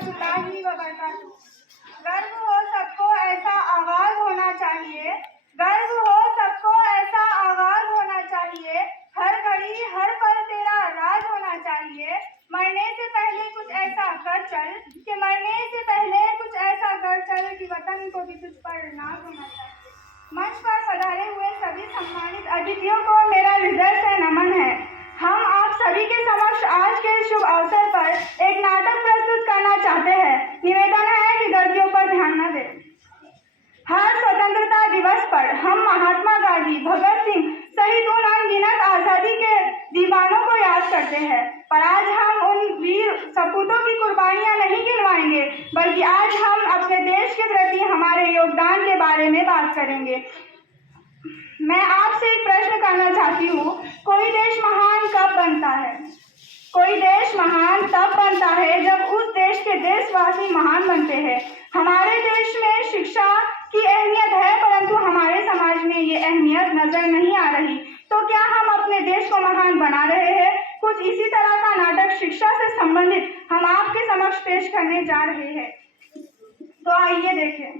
रहमतुल्लाहि व बरकातुहू। गर्व हो सबको ऐसा आगाज होना चाहिए, गर्व हो सबको ऐसा आगाज होना चाहिए, हर घड़ी हर पल तेरा राज होना चाहिए। मरने से पहले कुछ ऐसा कर चल कि मरने से पहले कुछ ऐसा कर चल कि वतन को भी तुझ पर नाज होना चाहिए। मंच पर पधारे हुए सभी सम्मानित अतिथियों को मेरा हृदय से नमन है। हम आप सभी के समक्ष आज के शुभ अवसर पर एक नाटक प्रस्तुत करना चाहते हैं। निवेदन है कि गलतियों पर ध्यान न दें। हर स्वतंत्रता दिवस पर हम महात्मा गांधी, भगत सिंह सहित उन अनगिनत आजादी के दीवानों को याद करते हैं, पर आज हम उन वीर सपूतों की कुर्बानियां नहीं गिनवाएंगे, बल्कि आज हम अपने देश के प्रति हमारे योगदान के बारे में बात करेंगे। मैं आपसे एक प्रश्न करना चाहती हूँ, कोई देश महान कब बनता है? कोई देश महान तब बनता है जब उस देश के देशवासी महान बनते हैं। हमारे देश में शिक्षा की अहमियत है, परंतु हमारे समाज में ये अहमियत नजर नहीं आ रही। तो क्या हम अपने देश को महान बना रहे हैं? कुछ इसी तरह का नाटक शिक्षा से संबंधित हम आपके समक्ष पेश करने जा रहे हैं। तो आइए देखें,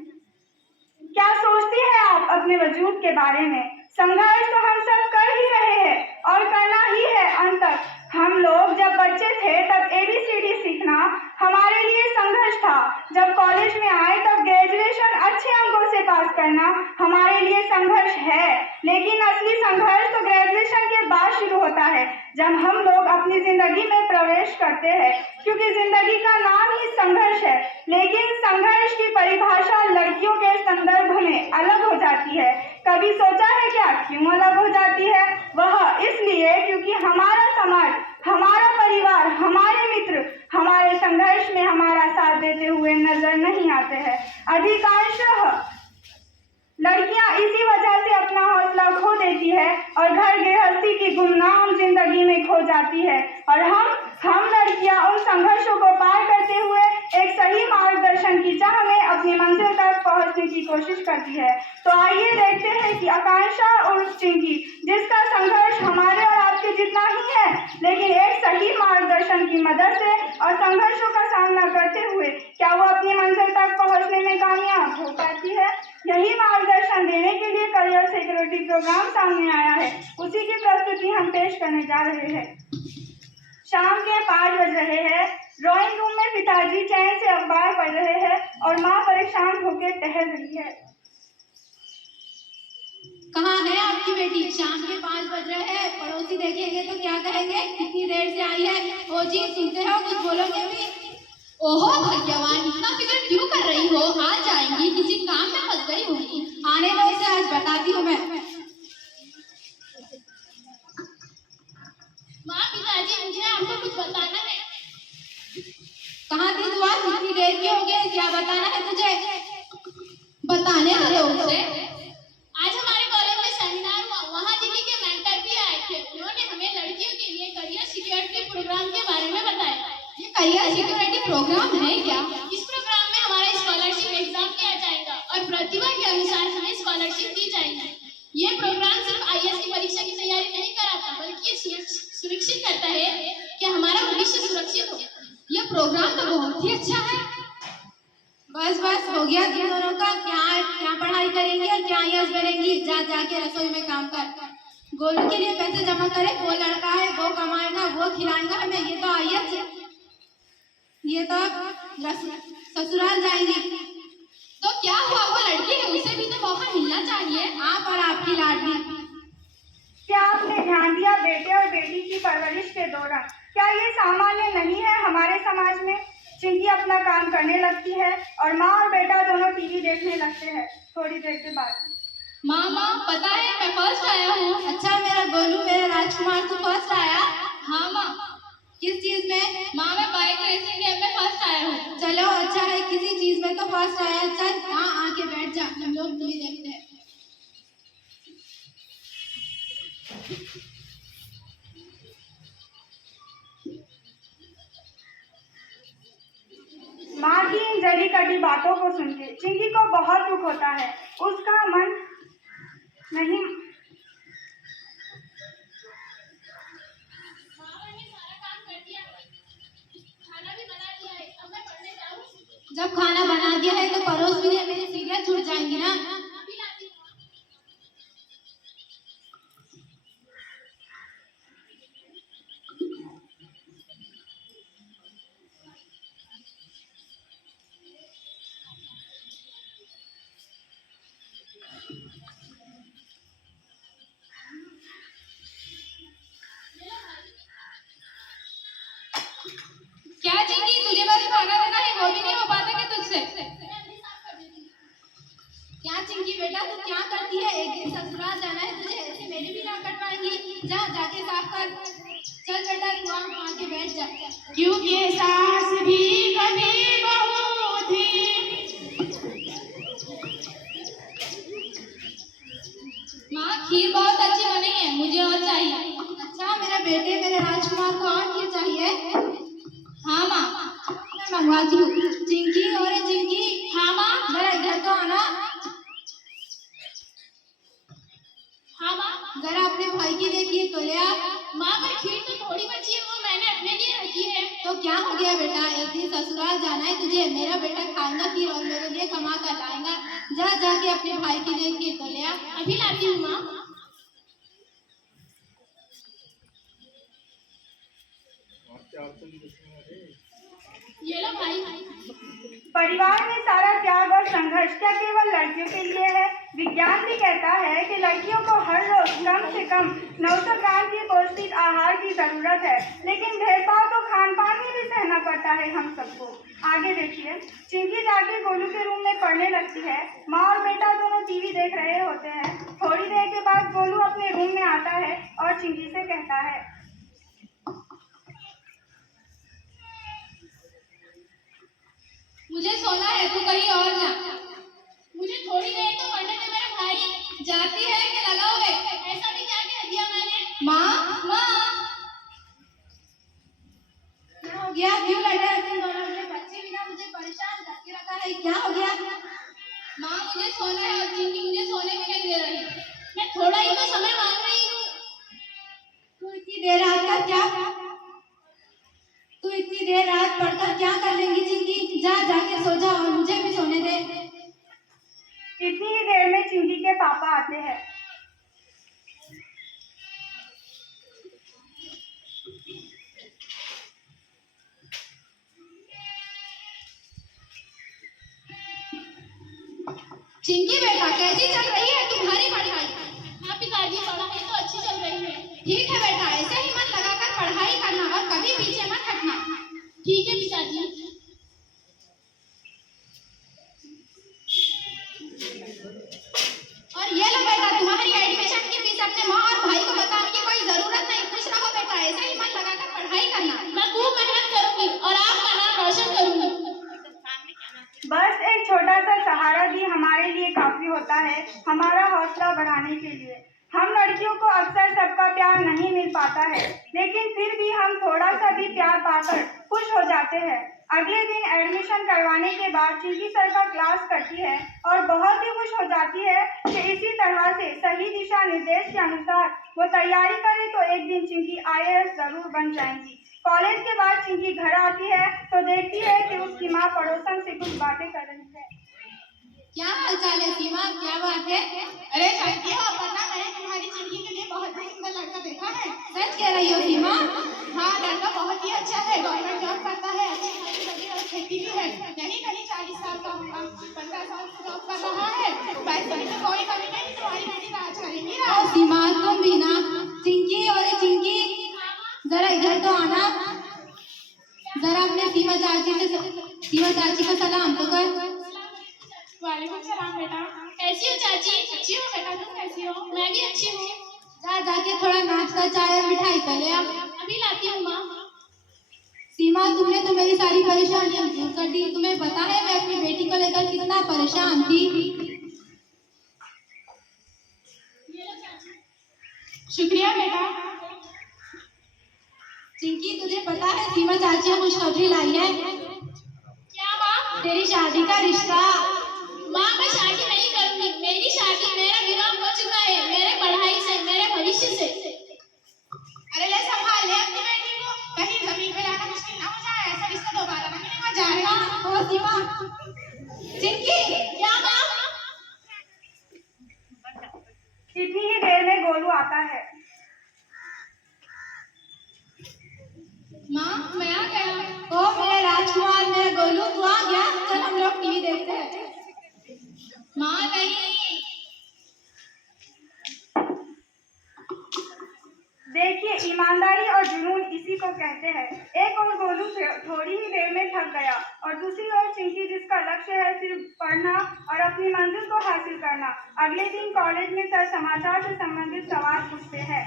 क्या सोचती है आप अपने वजूद के बारे में? संघर्ष तो हम सब कर ही रहे हैं और करना ही है अंत तक। हम लोग जब बच्चे थे तब ABCD सीखना हमारे लिए संघर्ष था। जब कॉलेज में आए तब ग्रेजुएशन अच्छे अंकों से पास करना हमारे लिए संघर्ष है। लेकिन असली संघर्ष तो ग्रेजुएशन के बाद शुरू होता है, जब हम लोग अपनी जिंदगी में प्रवेश करते हैं, क्योंकि जिंदगी का नाम ही संघर्ष है। लेकिन संघर्ष की परिभाषा लड़कियों के संदर्भ में अलग हो जाती है। कभी सोचा है क्या क्यों अलग हो जाती है? वह इसलिए क्योंकि हमारा समाज, हमारा परिवार, हमारे मित्र हमारे संघर्ष में हमारा साथ देते हुए नजर नहीं आते हैं। अधिकांशतः लड़कियां इसी वजह से अपना हौसला खो देती है और घर गृहस्थी की गुमनाम जिंदगी में खो जाती है। और हम लड़कियां उन संघर्षों को पार करते हुए एक सही मार्गदर्शन की चाह में अपनी मंजिल तक पहुंचने की कोशिश करती है। तो आइए देखते हैं कि आकांक्षा उर्फ चिंकी, जिसका संघर्ष हमारे और आपके जितना ही है, लेकिन एक सही मार्गदर्शन की मदद से और संघर्षों का सामना करते हुए क्या वो अपनी मंजिल तक पहुंचने में कामयाब हो पाती है। यही मार्गदर्शन देने के लिए करियर सिक्योरिटी प्रोग्राम सामने आया है। उसी की प्रस्तुति हम पेश करने जा रहे हैं। शाम के 5 बज रहे हैं। ड्राइंग रूम में पिताजी चैन से अखबार पढ़ रहे हैं और माँ परेशान होकर टहल रही है। कहाँ है आपकी बेटी? शाम के 5 बज रहे हैं, पड़ोसी देखेंगे तो क्या कहेंगे? कितनी देर से आई है? ओ जी, सुनते हो? कुछ बोलोगे भी? ओहो भगवान, इतना फिक्र क्यों कर रही हो? आ जाएंगी, किसी काम में फंस गई होगी। आने दो इसे, आज बताती हूँ मैं। माँ, पिताजी, मुझे आपको कुछ बताना है। कहाँ थी तू? आज कितनी देर की हो गई? क्या बताना है तुझे? बताने दो उसे। आज हमारे कॉलेज में सेमिनार हुआ, वहाँ दीदी के मेंटर भी आए थे। उन्होंने हमें लड़कियों के लिए करियर सिक्योरिटी प्रोग्राम के बारे में बताया। ये करियर सिक्योरिटी प्रोग्राम है क्या? इस प्रोग्राम में हमारा स्कॉलरशिप एग्जाम किया जाएगा और प्रतिभा के अनुसार हमें स्कॉलरशिप दी जाएगी। ये प्रोग्राम सिर्फ IAS की परीक्षा की तैयारी नहीं कराता, बल्कि सुनिश्चित करता है कि हमारा भविष्य सुरक्षित हो। यह प्रोग्राम तो बहुत ही अच्छा है। बस हो गया तुम दोनों का। क्या पढ़ाई करेंगी और क्या IAS बनेंगी? जाके रसोई में काम कर। गोलू के लिए पैसे जमा करे, वो लड़का है, वो कमाएगा, वो खिलाएगा हमें। ये तो IAS, ये तो ससुराल जाएंगी। तो क्या हुआ, वो लड़की है, उसे भी तो मौका मिलना चाहिए। आप और आपकी लाडली। क्या आपने ध्यान दिया बेटे और बेटी की परवरिश के दौरान? क्या ये सामान्य नहीं है हमारे समाज में? चिंकी अपना काम करने लगती है और माँ और बेटा दोनों टीवी देखने लगते हैं। थोड़ी देर के बाद मामा, पता है मैं फर्स्ट आया हूँ। अच्छा मेरा गोलू, मेरा राजकुमार, तू फर्स्ट आया? हाँ माँ। किस चीज में? माँ, मैं बाइक रेसिंग गेम में फर्स्ट आया हूँ। चलो अच्छा है, किसी चीज में तो फर्स्ट आया। चल हाँ, आके बैठ जा, हम लोग टीवी देखते हैं। माँ की इन जली कटी बातों को सुनकर चिंकी को बहुत दुख होता है। उसका मन नहीं सारा काम कर दिया, खाना भी बना दिया है, अब मैं पढ़ने जाऊँ। जा जाके साफ कर। चल बेटा तू आके बैठ जा। क्योंकि सास भी कभी बहू थी। माँ खीर बहुत अच्छी बनी है, मुझे और चाहिए। अच्छा मेरे बेटे मेरे राजकुमार को और खीर चाहिए? हाँ माँ मैं मंगवाती हूँ। चिंकी और चिंकी। हाँ माँ जरा इधर तो आना। हाँ माँ जरा अपने भाई के लिए खीर तो ले आ। माँ पर खीर तो थोड़ी बची है, वो मैंने अपने लिए रखी है। तो क्या हो गया बेटा, एक दिन ससुराल जाना है तुझे। मेरा बेटा खाएगा खीर और मेरे लिए कमा कर लाएगा। जा जाके अपने भाई के लिए खीर तो ले आ। अभी लाती हूँ माँ। ये लो भाई। परिवार में सारा त्याग और संघर्ष क्या केवल लड़कियों के लिए है? विज्ञान भी कहता है कि लड़कियों को हर रोज कम से कम 900 ग्राम की पौष्टिक आहार की जरूरत है, लेकिन भेदभाव तो खान पान में भी सहना पड़ता है हम सबको। आगे देखिए, चिंकी जाके गोलू के रूम में पढ़ने लगती है। माँ और बेटा दोनों टीवी देख रहे होते हैं। थोड़ी देर के बाद गोलू अपने रूम में आता है और चिंकी से कहता है, मुझे सोना है, तू कहीं और जा। मुझे थोड़ी देर तो पढ़ने दे मेरे भाई। जाती है कि लगाओगे? ऐसा भी क्या कह दिया मैंने? माँ माँ क्या हो गया? क्यों लड़ रहे हो तुम दोनों? मेरे बच्चे बिना मुझे परेशान करके रखा है, क्या हो गया? माँ मुझे सोना है और चिंकी मुझे सोने भी नहीं दे रही। मैं थोड़ा ही तो समय मांग रही हूँ। तू इतनी देर रात का क्या तू इतनी देर रात पढ़कर क्या कर लेंगी चिंकी? जा जाके सो जा और मुझे भी सोने दे। इतनी ही देर में चिंकी के पापा आते हैं। चिंकी बेटा कैसी चल रही है तुम्हारी पढ़ाई? हाँ पिताजी पढ़ाई तो अच्छी चल रही है। ठीक है बेटा, ऐसे ही मन लगाकर पढ़ाई करना और कभी पीछे मत हटना। ठीक है पिताजी। और ये लो बेटा तुम्हारी एडमिशन की फीस। अपने माँ और भाई को बताने की कोई जरूरत नहीं। खुश रहो बेटा, ऐसे ही मन लगाकर पढ़ाई करना। मैं खूब मेहनत करूंगी और आपका नाम रोशन करूंगी। बस एक छोटा सा सहारा भी हमारे लिए काफी होता है, हमारा हौसला बढ़ाने के लिए। हम लड़कियों को अक्सर सबका प्यार नहीं मिल पाता है, लेकिन फिर भी हम थोड़ा सा भी प्यार पाकर खुश हो जाते हैं। अगले दिन एडमिशन करवाने के बाद चिंकी सर का क्लास करती है और बहुत ही खुश हो जाती है कि इसी तरह से सही दिशा निर्देश के अनुसार वो तैयारी करे तो एक दिन चिंकी IAS जरूर बन जाएंगी। कॉलेज के बाद चिंकी घर आती है तो देखती है कि उसकी माँ पड़ोसन से कुछ बातें कर रही है। क्या हाल चाल है सीमा, क्या बात है? अरे जानती हो पता है तुम्हारी चिंकी के लिए बहुत ही सुंदर लड़का देखा है। सच कह रही हो सीमा? हाँ लड़का बहुत ही अच्छा है, गवर्नमेंट जॉब करता है, अच्छी खासी बड़ी और खेती भी है। नहीं कहीं 40 साल का होगा, 15 साल से जॉब कर रहा है। पैसे की तो कोई कमी नहीं, तुम्हारी बेटी राज करेंगी ना। ओ सीमा तुम भी ना। चिंकी और चिंकी जरा इधर तो आना। जरा अपने सीमा चाची को सलाम तो कर। वालेकुम सलाम बेटा। कैसी हो चाची? अच्छी हो बेटा, तुम कैसी हो? मैं भी अच्छी हूँ। जा जाके थोड़ा नाश्ता चाय और मिठाई कर ले आ। अभी लाती हूँ माँ। सीमा तुमने तो मेरी सारी परेशानियां दूर कर दी। तुम्हें पता है मैं अपनी बेटी को लेकर कितना परेशान थी। शुक्रिया बेटा। चिंकी तुझे पता है सीमा चाची ने खुशखबरी लाई है। क्या माँ? तेरी शादी का रिश्ता। माँ मैं शादी नहीं करूंगी, मेरी शादी मेरा विवाह हो चुका है, मेरे पढ़ाई से, मेरे भविष्य से। अरे ले संभाल ले अपनी बेटी को, कहीं जमीन पे लाना मुश्किल ना हो जाए, ऐसा रिश्ता दोबारा ना मिलेगा। जाएगा ओ सीमा। चिंकी क्या माँ? इतनी ही देर में गोलू आता है। माँ मैं आ गया। ओ मेरे राजकुमार, मेरे गोलू तू आ गया? चल हम लोग टीवी देखते हैं। माँ नहीं। देखिए ईमानदारी और जुनून इसी को कहते हैं। एक और गोलू थोड़ी ही देर में थक गया और दूसरी ओर चिंकी जिसका लक्ष्य है सिर्फ पढ़ना और अपनी मंजिल को हासिल करना। अगले दिन कॉलेज में सर समाचार से संबंधित सवाल पूछते हैं।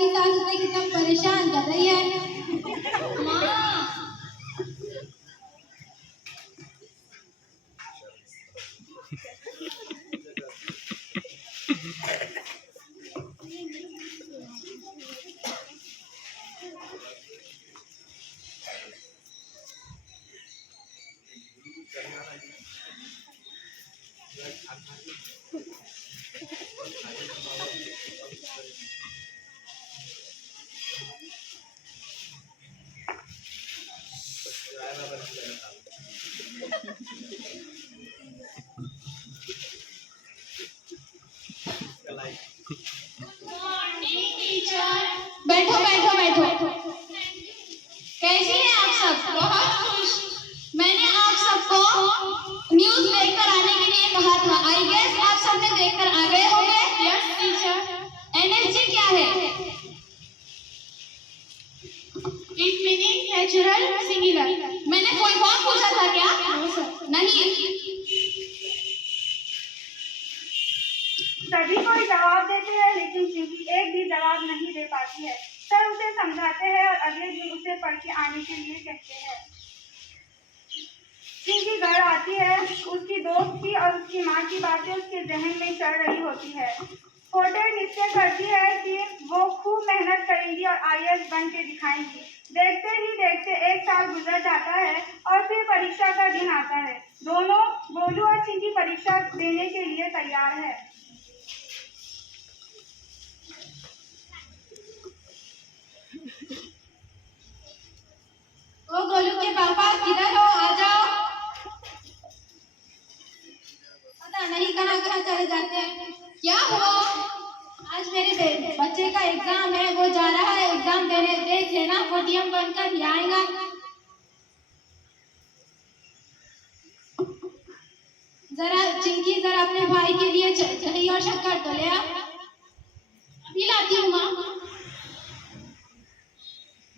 की सास उसे कितना परेशान कर रही है। माँ मॉर्निंग टीचर। बैठो बैठो बैठो। कैसी हैं आप सब? बहुत खुश। मैंने आप सबको न्यूज़ देखकर आने के लिए कहा था। आई गेस आप सबने देखकर आ गए होंगे। Yes teacher. एनएसजी क्या है? It meaning natural singular. मैंने कोई फॉर्म पूछा था क्या? नहीं। सभी कोई जवाब देते हैं, लेकिन चिंकी एक भी जवाब नहीं दे पाती है। सर उसे समझाते हैं और अगले दिन उसे पढ़ के आने के लिए कहते हैं। चिंकी घर आती है, उसकी दोस्त की और उसकी माँ की बातें उसके जहन में चढ़ रही होती है। होटल निश्चय करती है कि वो खूब मेहनत करेंगी और आईएएस बन के दिखाएंगी। देखते ही देखते एक साल गुजर जाता है और फिर परीक्षा का दिन आता है। दोनों गोलू और चिंकी परीक्षा देने के लिए तैयार है। ओ गोलू के पापा किधर हो? आ जाओ। पता नहीं कहाँ कहाँ चले जाते हैं। क्या हुआ? आज मेरे बच्चे का एग्जाम है, वो जा रहा है एग्जाम देने। देख लेना वो डीएम बनकर ही आएगा। जरा चिंकी जरा अपने भाई के लिए दही और शक्कर तो ले आ। अभी लाती हूँ माँ।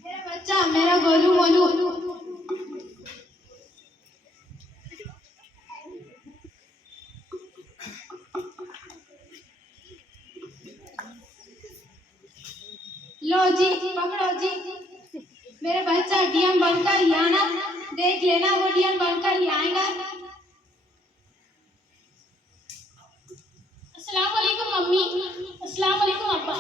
मेरा बच्चा, मेरा गोलू मोलू। लो जी, पकड़ो जी। मेरा बच्चा डीएम बनकर ही आना। देख लेना वो डीएम बनकर ही आएगा। अस्सलाम वालेकुम मम्मी। अस्सलाम वालेकुम अब्बा।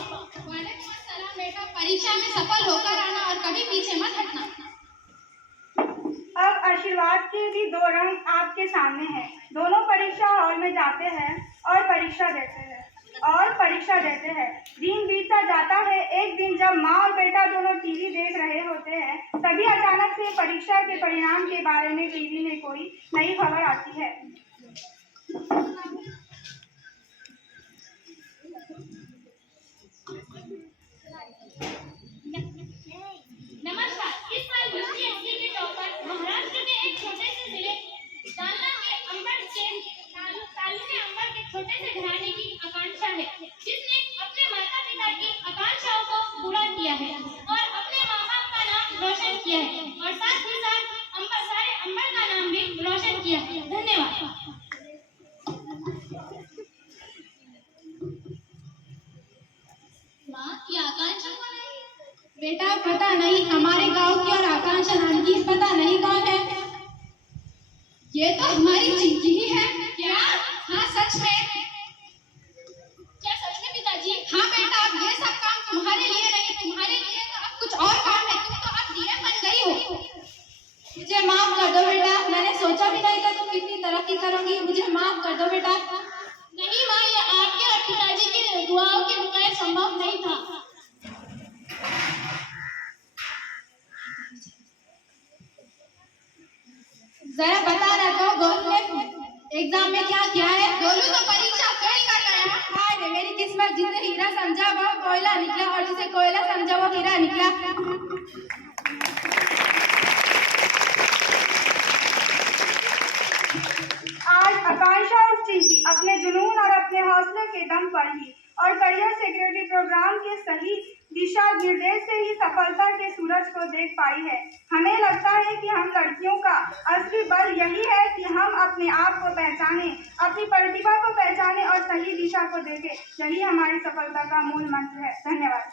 वालेकुम अस्सलाम बेटा। परीक्षा में सफल होकर आना और कभी पीछे मत हटना। अब आशीर्वाद के भी दो रंग आपके सामने हैं। दोनों परीक्षा हॉल में जाते हैं और परीक्षा देते हैं। दिन बीतता जाता है। एक दिन जब माँ और बेटा दोनों टीवी देख रहे होते हैं, तभी अचानक से परीक्षा के परिणाम के बारे में टीवी में कोई नई खबर आती है। नमस्कार। इस साल यूपीएससी के टॉपर महाराष्ट्र के एक छोटे से जिले जालना के अंबर के छोटे से घराने की आकांक्षा है, जिसने अपने माता पिता की आकांक्षाओं को पूरा किया है और अपने माँ बाप का नाम रोशन किया है और साथ ही साथ सारे अंबर का नाम भी रोशन किया है। धन्यवाद। माँ, ये आकांक्षा कौन है? बेटा पता नहीं, हमारे गांव की और आकांक्षा नाम की पता नहीं कौन है। ये तो हमारी चिंकी ही है। क्या? हाँ सच में। क्या सच में पिताजी? हाँ बेटा, अब ये सब काम तुम्हारे लिए नहीं, तुम्हारे लिए तो अब कुछ और काम है। तुम तो अब डीएम बन गई हो। मुझे माफ कर दो बेटा, मैंने सोचा भी नहीं था तुम इतनी तरक्की करोगी। मुझे माफ कर दो बेटा। नहीं माँ, ये आपके और पिताजी की दुआओं के बगैर संभव नहीं था। जरा बता ना तो, गोलू ने एग्जाम में क्या किया है? गोलू तो परीक्षा फेल कर गया है। हाय रे मेरी किस्मत, जिसे हीरा समझा वो कोयला निकला और जिसे कोयला समझा वो हीरा निकला। आज आकांक्षा और चिंकी अपने जुनून और अपने हौसले के दम पर ही और करियर सेक्रेटरी प्रोग्राम के सही दिशा निर्देश से ही सफलता के सूरज को देख पाई है। हमें लगता है कि हम लड़कियों का असली बल यही है कि हम अपने आप को पहचाने, अपनी प्रतिभा को पहचाने और सही दिशा को देखें। यही हमारी सफलता का मूल मंत्र है। धन्यवाद।